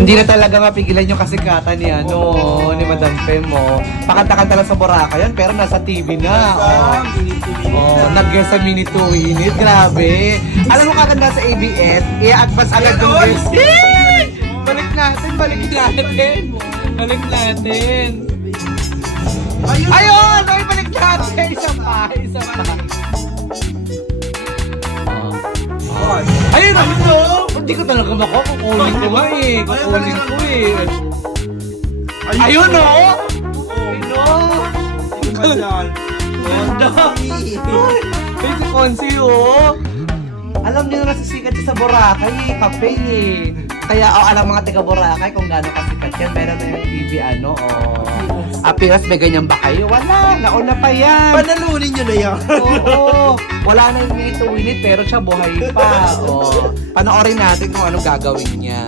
Hindi na talaga mapigilan yung kasikatan ni ni Madam Femo. Pakanta-kanta lang sa Boracay yan, pero nasa TV na. Nag-guest sa Mini 2 Minute. Grabe. Alam mo kaganda sa ABS, i-advance agad yung guest. Balik natin. Balik natin. Ayun! Ay, balik natin. Isa pa. Ayun! Hindi ko talaga makuha. Kukunin ko nga eh. Ayun o! Ganda! Ay, si Consi o! Alam niyo na nasisikat siya sa Boracay eh, kape eh. Kaya alam mga taga Boracay kung gaano kasikat yan. Meron na yung TV Apiras, may ganyan ba kayo? Wala, nauna pa yan. Panalunin nyo na yan. Oo, wala na yung minute to win it pero siya buhay pa. Panoorin natin kung anong gagawin niya.